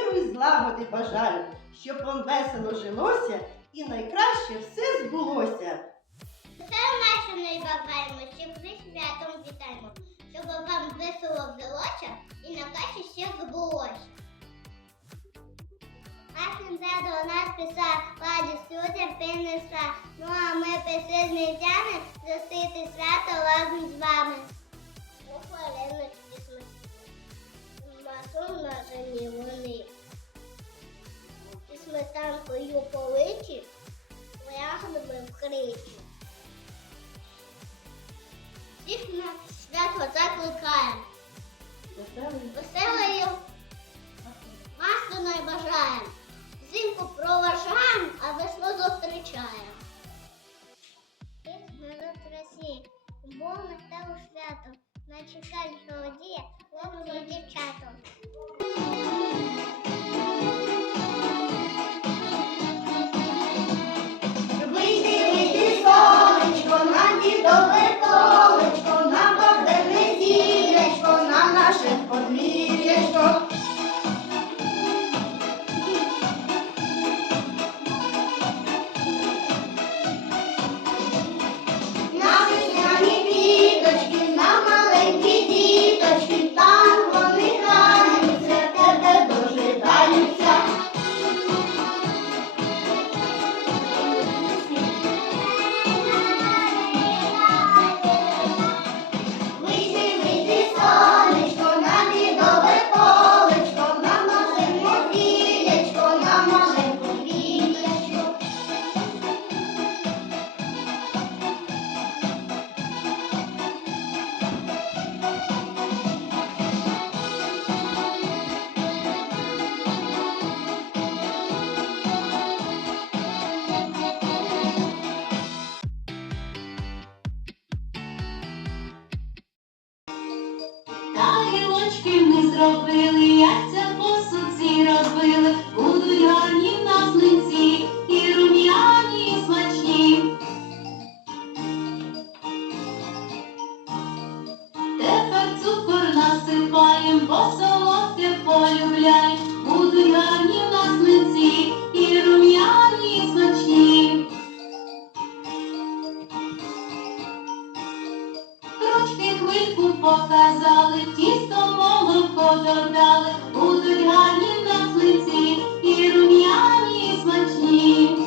миру і злагоди бажаю, щоб вам весело жилося і найкраще все збулося. Все наше найбажаємо, щоб ви святом вітаємо, щоб вам весело взялося і на найкраще ще збулося. Нашим до нас писав, ладі людям принесла. Ну а ми писи з нитяни, засити свято разом з вами. Ягодами. Всіх на свято закликаємо. Веселою масляної бажаємо. Взимку проважаємо, а весну зустрічаємо. Минут Росії, умовно та у свято. На чекального Та ми зробили, яйця посудці розбили, будуть гарні в нас і рум'яні, і смачні. Тепер цукор насипаєм, бо солодке полюбляй, будуть гарні в нас і рум'яні, і смачні. Ручки хвильку показали, молоко додали, будуть гарні на лиці і рум'яні, і смачні.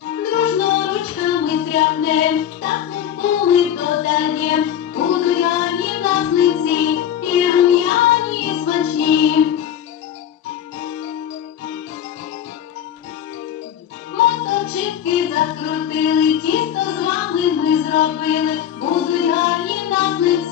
Дружно ручками тряхнем, та муку ми додаєм, будуть гарні на лиці і рум'яні, і смачні. Моточки закрутили, тісто з вами ми зробили, with